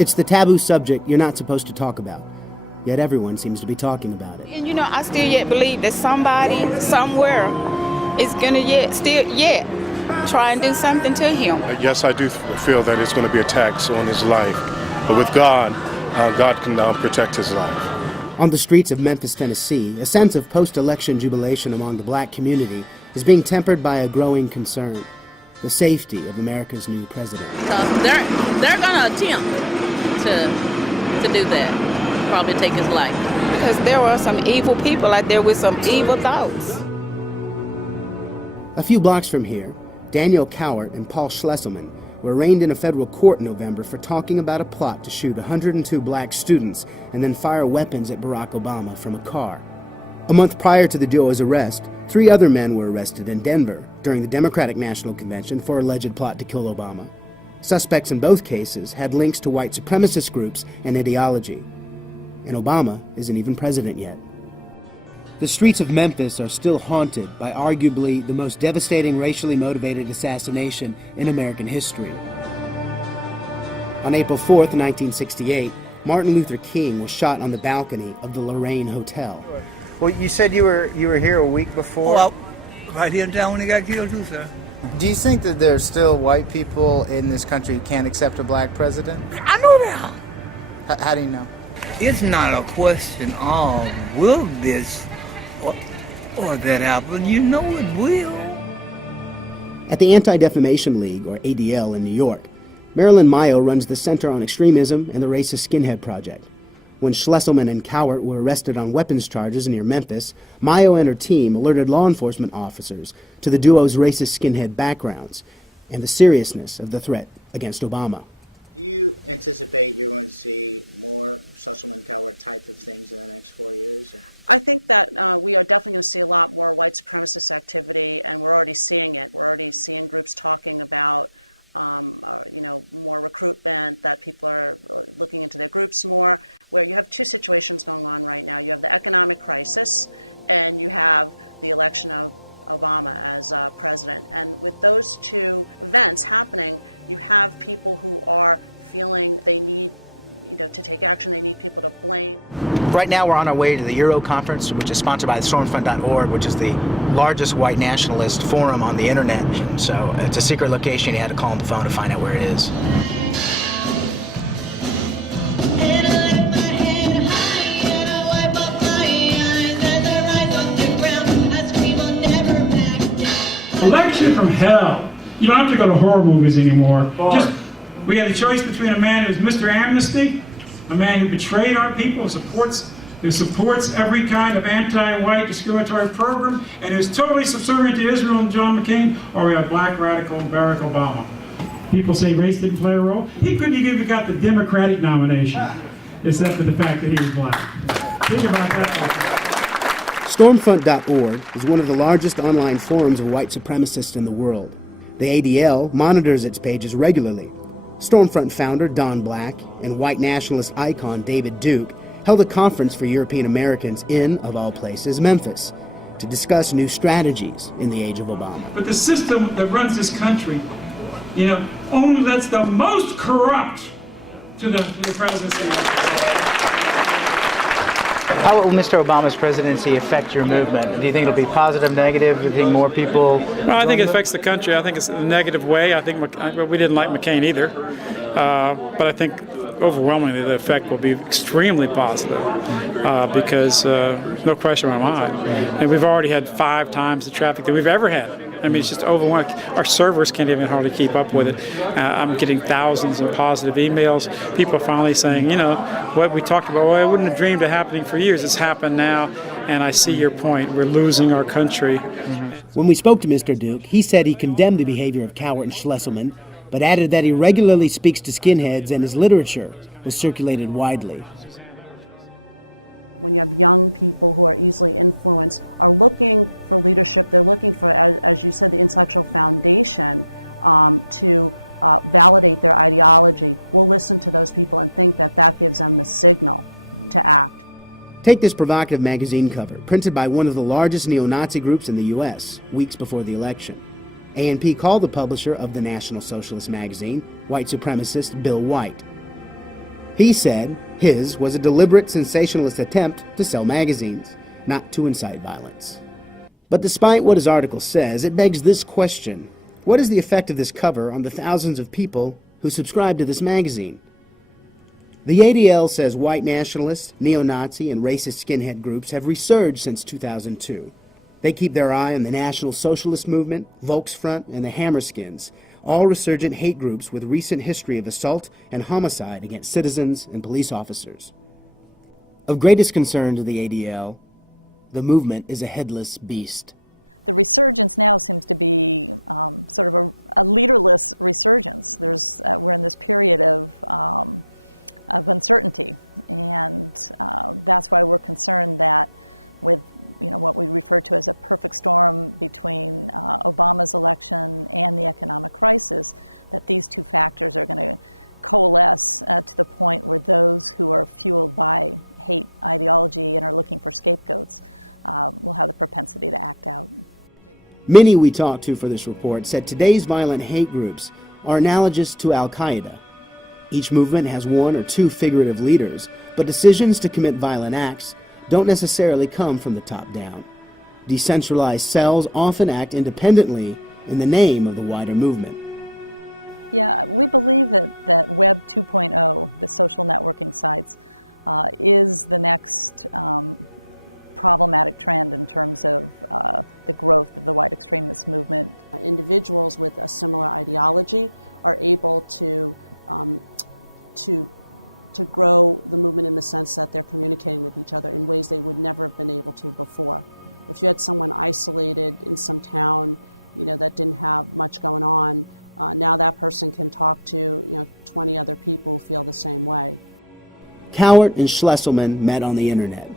It's the taboo subject you're not supposed to talk about, yet everyone seems to be talking about it. And I still yet believe that somebody, somewhere, is going to still try and do something to him. Yes, I do feel that it's going to be a tax on his life. But with God, God can protect his life. On the streets of Memphis, Tennessee, a sense of post-election jubilation among the black community is being tempered by a growing concern: the safety of America's new president. Because they're going to attempt to do that, probably take his life. Because there are some evil people out there with some evil thoughts. A few blocks from here, Daniel Cowart and Paul Schlesselman were arraigned in a federal court in November for talking about a plot to shoot 102 black students and then fire weapons at Barack Obama from a car. A month prior to the duo's arrest, 3 other men were arrested in Denver during the Democratic National Convention for alleged plot to kill Obama. Suspects in both cases had links to white supremacist groups and ideology. And Obama isn't even president yet. The streets of Memphis are still haunted by arguably the most devastating racially motivated assassination in American history. On April 4th, 1968, Martin Luther King was shot on the balcony of the Lorraine Hotel. Well, you said you were here a week before? Well, right here in town when he got killed too, sir. Do you think that there's still white people in this country who can't accept a black president? I know that. How do you know? It's not a question of will this or that happen. You know it will. At the Anti-Defamation League, or ADL, in New York, Marilyn Mayo runs the Center on Extremism and the Racist Skinhead Project. When Schlesselman and Cowart were arrested on weapons charges near Memphis, Mayo and her team alerted law enforcement officers to the duo's racist skinhead backgrounds and the seriousness of the threat against Obama. Do you anticipate you're going to see more Schlesselman-Cowart type of things in the next 4 years? I think that we are definitely going to see a lot more white supremacist activity, and we're already seeing it. We're already seeing groups talking about more recruitment, that people are looking into their groups more, where you have 2 situations going on right now. You have the economic crisis, and you have the election of Obama as president. And with those 2 events happening, you have people who are feeling they need, to take action. They need people to blame. Right now we're on our way to the Euro Conference, which is sponsored by Stormfront.org, which is the largest white nationalist forum on the internet. So it's a secret location. You had to call on the phone to find out where it is. Election from hell. You don't have to go to horror movies anymore. We had a choice between a man who's Mr. Amnesty, a man who betrayed our people, who supports every kind of anti-white discriminatory program, and who's totally subservient to Israel and John McCain, or we have black radical Barack Obama. People say race didn't play a role. He couldn't even got the Democratic nomination, except for the fact that he was black. Think about that. Stormfront.org is one of the largest online forums of white supremacists in the world. The ADL monitors its pages regularly. Stormfront founder Don Black and white nationalist icon David Duke held a conference for European Americans in, of all places, Memphis, to discuss new strategies in the age of Obama. But the system that runs this country, only lets the most corrupt to the presidency. How will Mr. Obama's presidency affect your movement? Do you think it'll be positive, negative? Do you think more people... No, I think it affects the country. I think it's a negative way. I think we didn't like McCain either. But I think overwhelmingly the effect will be extremely positive because there's no question in my mind. And we've already had 5 times the traffic that we've ever had. I mean, it's just overwhelming. Our servers can't even hardly keep up with it. I'm getting thousands of positive emails. People are finally saying, what we talked about, well, I wouldn't have dreamed of happening for years. It's happened now, and I see your point. We're losing our country. Mm-hmm. When we spoke to Mr. Duke, he said he condemned the behavior of Cowart and Schlesselman, but added that he regularly speaks to skinheads and his literature was circulated widely. When you have young people who are easily influenced, are looking for leadership, they're looking for, as you said, the intellectual foundation to validate their ideology. We'll listen to those people and think that that gives them the signal to act. Take this provocative magazine cover, printed by one of the largest neo-Nazi groups in the U.S., weeks before the election. A&P called the publisher of the National Socialist magazine white supremacist Bill White. He said his was a deliberate sensationalist attempt to sell magazines, not to incite violence. But despite what his article says, it begs this question. What is the effect of this cover on the thousands of people who subscribe to this magazine? The ADL says white nationalists, neo-Nazi, and racist skinhead groups have resurged since 2002. They keep their eye on the National Socialist Movement, Volksfront, and the Hammerskins, all resurgent hate groups with recent history of assault and homicide against citizens and police officers. Of greatest concern to the ADL, the movement is a headless beast. The resurgence now seems to be sort of a leaderless resurgence. We're in this period of uncertainty, and that's why we're concerned that with what we refer to as a perfect storm between Obama's election and the economic crisis, that these two factors are going to coalesce to the point where those who are fueled by hate ideology and are looking for scapegoats will have the propensity to act out. Many we talked to for this report said today's violent hate groups are analogous to Al-Qaeda. Each movement has one or two figurative leaders, but decisions to commit violent acts don't necessarily come from the top down. Decentralized cells often act independently in the name of the wider movement. Yeah, we believe that Web 2.0, the social networking sites, is the next problematic trend in terms of the growth of the white extremist movement. Individuals with a similar ideology are able to grow the movement in the sense that they're communicating with each other in ways they would never have been able to before. If you had someone isolated in some town, that didn't have much going on, now that person can talk to, 20 other people who feel the same way. Cowart and Schlesselman met on the internet.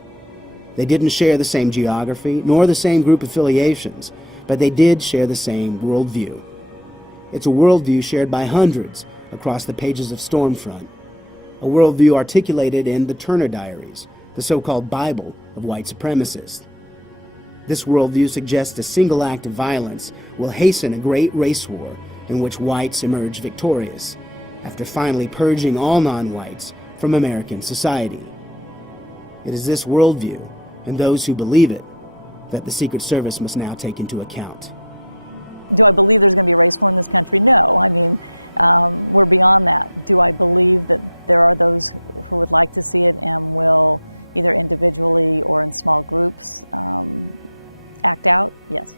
They didn't share the same geography, nor the same group affiliations, but they did share the same worldview. It's a worldview shared by hundreds across the pages of Stormfront, a worldview articulated in the Turner Diaries, the so-called Bible of white supremacists. This worldview suggests a single act of violence will hasten a great race war in which whites emerge victorious, after finally purging all non-whites from American society. It is this worldview, and those who believe it, that the Secret Service must now take into account. Do I believe there's going to be a race war in this country? No. I mean, we're beyond that. Do I believe that there are those who would like to see it and will, either individually or in small groups, act out? Yes.